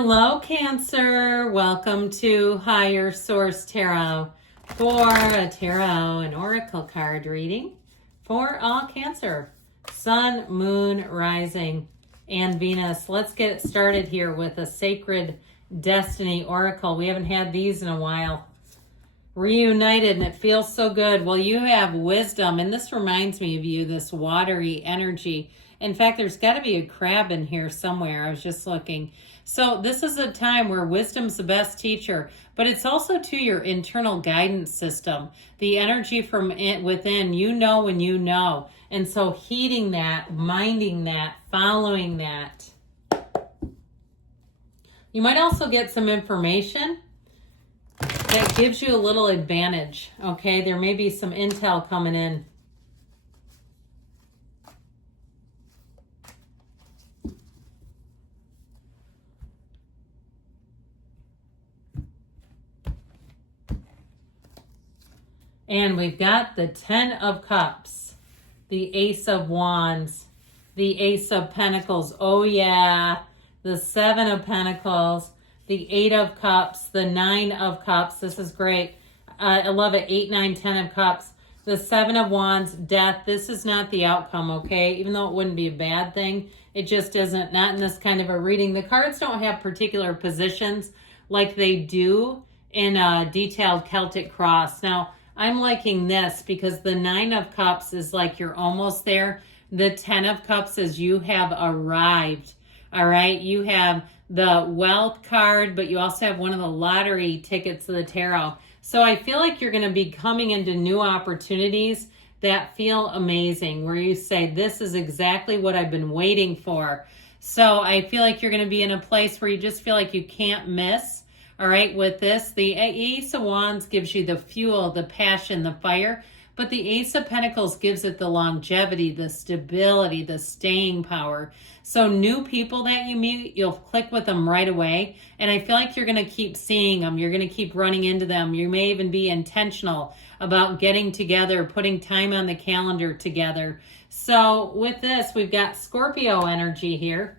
Hello, Cancer. Welcome to Higher Source Tarot for a tarot and oracle card reading for all Cancer. Sun, Moon, Rising, and Venus. Let's get started here with a Sacred Destiny Oracle. We haven't had these in a while. Reunited, and it feels so good. Well, you have wisdom, and this reminds me of you, this watery energy. In fact, there's got to be a crab in here somewhere. I was just looking. So this is a time where wisdom's the best teacher, but it's also to your internal guidance system. The energy from within, you know when you know. And so heeding that, minding that, following that. You might also get some information that gives you a little advantage, okay? There may be some intel coming in. And we've got the 10 of Cups, the Ace of Wands, the Ace of Pentacles, oh yeah, the 7 of Pentacles, the 8 of Cups, the 9 of Cups, this is great. I love it, 8, 9, 10 of Cups, the 7 of Wands, Death. This is not the outcome, okay? Even though it wouldn't be a bad thing, it just isn't, not in this kind of a reading. The cards don't have particular positions like they do in a detailed Celtic cross. Now, I'm liking this because the 9 of Cups is like you're almost there. The 10 of Cups is you have arrived, all right? You have the wealth card, but you also have one of the lottery tickets to the tarot. So I feel like you're going to be coming into new opportunities that feel amazing, where you say, this is exactly what I've been waiting for. So I feel like you're going to be in a place where you just feel like you can't miss. All right, with this, the Ace of Wands gives you the fuel, the passion, the fire, but the Ace of Pentacles gives it the longevity, the stability, the staying power. So new people that you meet, you'll click with them right away, and I feel like you're going to keep seeing them. You're going to keep running into them. You may even be intentional about getting together, putting time on the calendar together. So with this, we've got Scorpio energy here.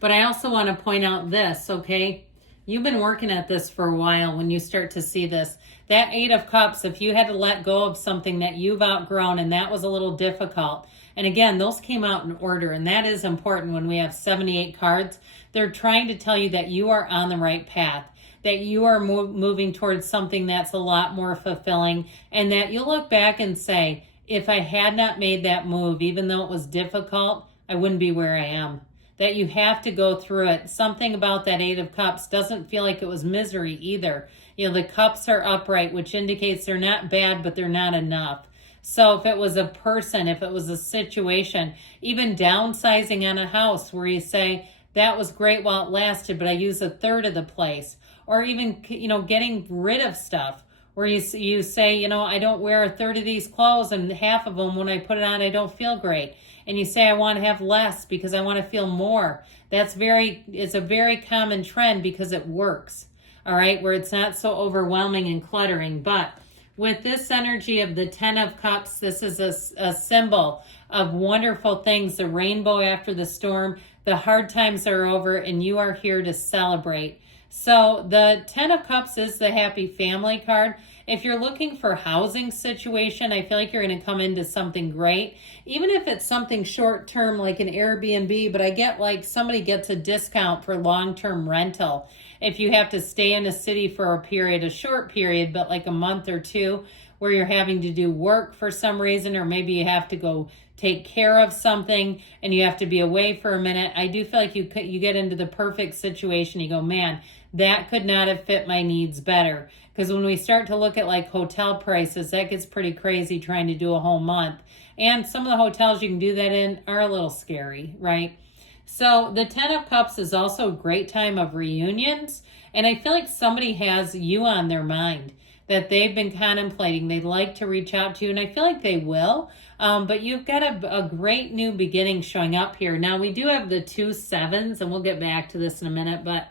But I also want to point out this, okay? You've been working at this for a while when you start to see this. That 8 of Cups, if you had to let go of something that you've outgrown and that was a little difficult. And again, those came out in order, and that is important when we have 78 cards. They're trying to tell you that you are on the right path, that you are moving towards something that's a lot more fulfilling, and that you'll look back and say, if I had not made that move, even though it was difficult, I wouldn't be where I am. That you have to go through it. Something about that 8 of Cups doesn't feel like it was misery either. You know, the cups are upright, which indicates they're not bad, but they're not enough. So if it was a person, if it was a situation, even downsizing on a house where you say, that was great while it lasted, but I used a third of the place. Or even, you know, getting rid of stuff where you say, you know, I don't wear a third of these clothes, and half of them, when I put it on, I don't feel great. And you say, I want to have less because I want to feel more. It's a very common trend because it works, all right, where it's not so overwhelming and cluttering. But with this energy of the 10 of Cups, this is a symbol of wonderful things, the rainbow after the storm, the hard times are over, and you are here to celebrate. So the 10 of Cups is the happy family card. If you're looking for housing situation, I feel like you're going to come into something great. Even if it's something short-term like an Airbnb, but I get like somebody gets a discount for long-term rental. If you have to stay in a city for a period, a short period, but like a month or two, where you're having to do work for some reason, or maybe you have to go take care of something and you have to be away for a minute, I do feel like you get into the perfect situation. You go, man, that could not have fit my needs better. Because when we start to look at like hotel prices, that gets pretty crazy trying to do a whole month. And some of the hotels you can do that in are a little scary, right? So the 10 of Cups is also a great time of reunions. And I feel like somebody has you on their mind that they've been contemplating. They'd like to reach out to you, and I feel like they will. But you've got a great new beginning showing up here. Now, we do have the 2 sevens, and we'll get back to this in a minute, but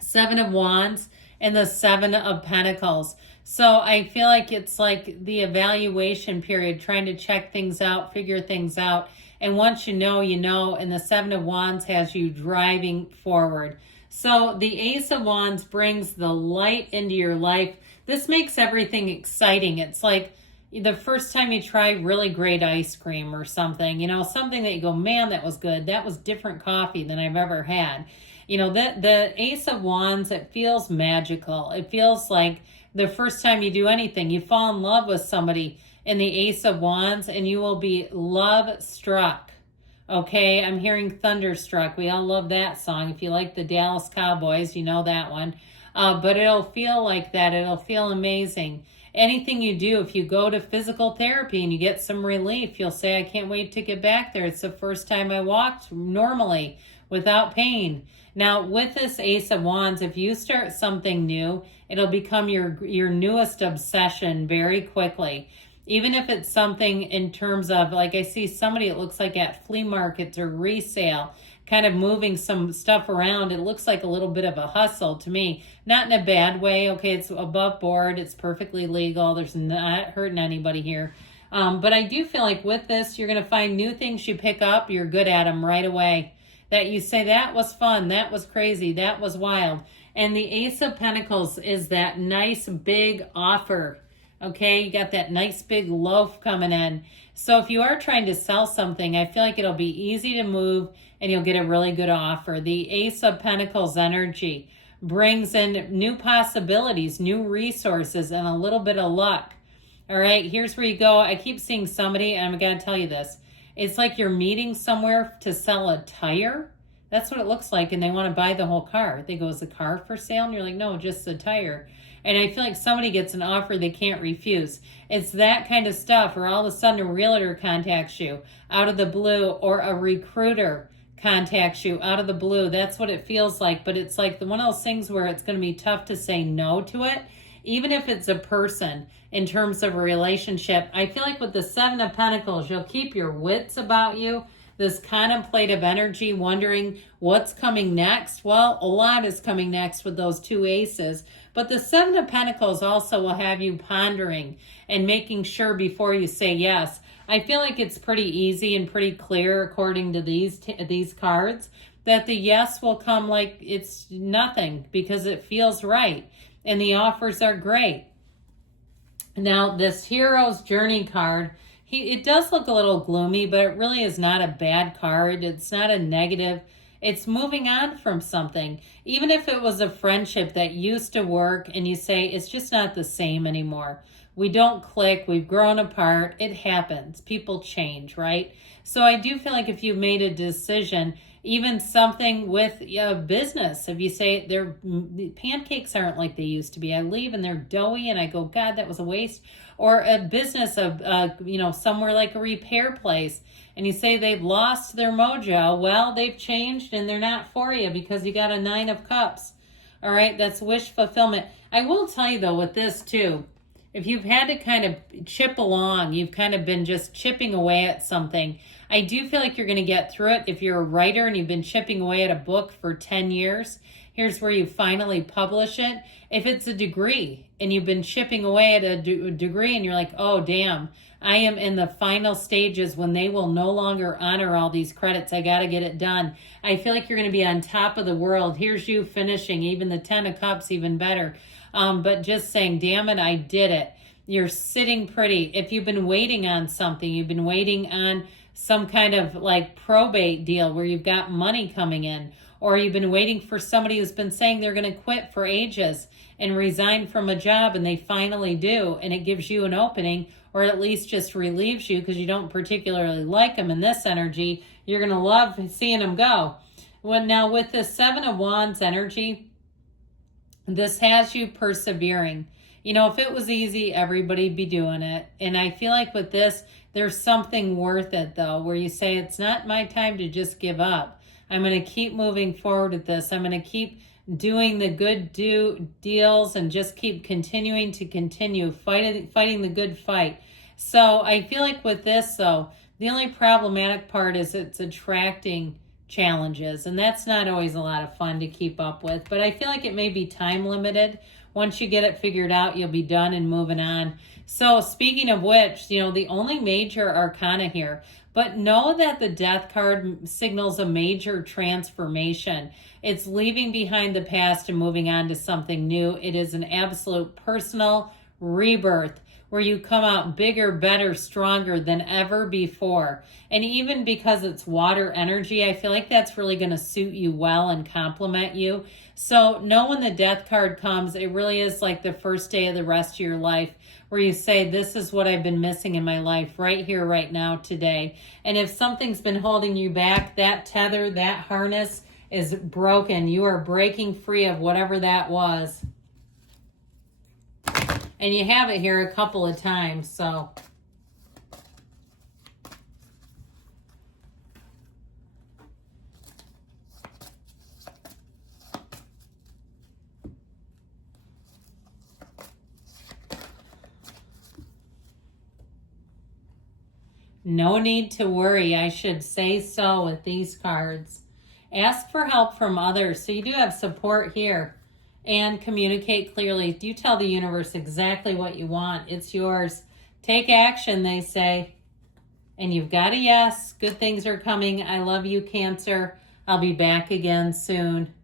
7 of Wands and the 7 of Pentacles. So I feel like it's like the evaluation period, trying to check things out, figure things out. And once you know, you know, and the Seven of Wands has you driving forward. So the Ace of Wands brings the light into your life. This makes everything exciting. It's like the first time you try really great ice cream or something, you know, something that you go, man, that was good. That was different coffee than I've ever had. You know, the Ace of Wands, it feels magical. It feels like the first time you do anything, you fall in love with somebody in the Ace of Wands, and you will be love struck. Okay, I'm hearing Thunderstruck. We all love that song. If you like the Dallas Cowboys, you know that one. But it'll feel like that. It'll feel amazing. Anything you do, if you go to physical therapy and you get some relief, you'll say, I can't wait to get back there. It's the first time I walked normally without pain. Now, with this Ace of Wands, if you start something new, it'll become your newest obsession very quickly. Even if it's something in terms of, like I see somebody, it looks like at flea markets or resale, kind of moving some stuff around. It looks like a little bit of a hustle to me. Not in a bad way. Okay, it's above board. It's perfectly legal. There's not hurting anybody here. But I do feel like with this, you're going to find new things you pick up. You're good at them right away. That you say, that was fun. That was crazy. That was wild. And the Ace of Pentacles is that nice big offer. Okay, you got that nice big loaf coming in. So if you are trying to sell something, I feel like it'll be easy to move and you'll get a really good offer. The Ace of Pentacles energy brings in new possibilities, new resources, and a little bit of luck. All right, here's where you go. I keep seeing somebody, and I'm going to tell you this. It's like you're meeting somewhere to sell a tire. That's what it looks like, and they want to buy the whole car. They go, is the car for sale? And you're like, no, just the tire. And I feel like somebody gets an offer they can't refuse. It's that kind of stuff, or all of a sudden a realtor contacts you out of the blue, or a recruiter contacts you out of the blue. That's what it feels like. But it's like one of those things where it's going to be tough to say no to it, even if it's a person in terms of a relationship. I feel like with the Seven of Pentacles, you'll keep your wits about you. This contemplative energy, wondering what's coming next. Well, a lot is coming next with those two aces. But the Seven of Pentacles also will have you pondering and making sure before you say yes. I feel like it's pretty easy and pretty clear, according to these cards, that the yes will come like it's nothing because it feels right. And the offers are great. Now, this Hero's Journey card, it does look a little gloomy, but it really is not a bad card. It's not a negative. It's moving on from something. Even if it was a friendship that used to work and you say, it's just not the same anymore. We don't click. We've grown apart. It happens. People change, right? So I do feel like if you've made a decision, even something with a business, if you say their pancakes aren't like they used to be, I leave and they're doughy and I go, God, that was a waste. Or a business of, somewhere like a repair place, and you say they've lost their mojo. Well, they've changed and they're not for you because you got a Nine of Cups. All right, that's wish fulfillment. I will tell you though, with this too, if you've had to kind of chip along, you've kind of been just chipping away at something, I do feel like you're going to get through it. If you're a writer and you've been chipping away at a book for 10 years, here's where you finally publish it. If it's a degree and you've been chipping away at a degree and you're like, oh, damn, I am in the final stages when they will no longer honor all these credits. I got to get it done. I feel like you're going to be on top of the world. Here's you finishing, even the 10 of Cups, even better. But just saying, damn it, I did it. You're sitting pretty. If you've been waiting on something, you've been waiting on some kind of like probate deal where you've got money coming in, or you've been waiting for somebody who's been saying they're going to quit for ages and resign from a job, and they finally do, and it gives you an opening, or at least just relieves you because you don't particularly like them in this energy. You're going to love seeing them go. Well, now with the Seven of Wands energy, this has you persevering. You know, if it was easy, everybody'd be doing it. And I feel like with this, there's something worth it, though, where you say, it's not my time to just give up. I'm going to keep moving forward with this. I'm going to keep doing the good deals and just keep continuing to continue fighting the good fight. So I feel like with this, though, the only problematic part is it's attracting challenges, and that's not always a lot of fun to keep up with, but I feel like it may be time limited. Once you get it figured out, you'll be done and moving on. So speaking of which, the only major arcana here, but know that the death card signals a major transformation. It's leaving behind the past and moving on to something new. It is an absolute personal rebirth where you come out bigger, better, stronger than ever before. And even because it's water energy, I feel like that's really going to suit you well and complement you. So know when the death card comes, it really is like the first day of the rest of your life where you say, this is what I've been missing in my life right here, right now, today. And if something's been holding you back, that tether, that harness is broken. You are breaking free of whatever that was. And you have it here a couple of times, so. No need to worry, I should say so with these cards. Ask for help from others. So you do have support here. And communicate clearly. You tell the universe exactly what you want. It's yours. Take action, they say. And you've got a yes. Good things are coming. I love you, Cancer. I'll be back again soon.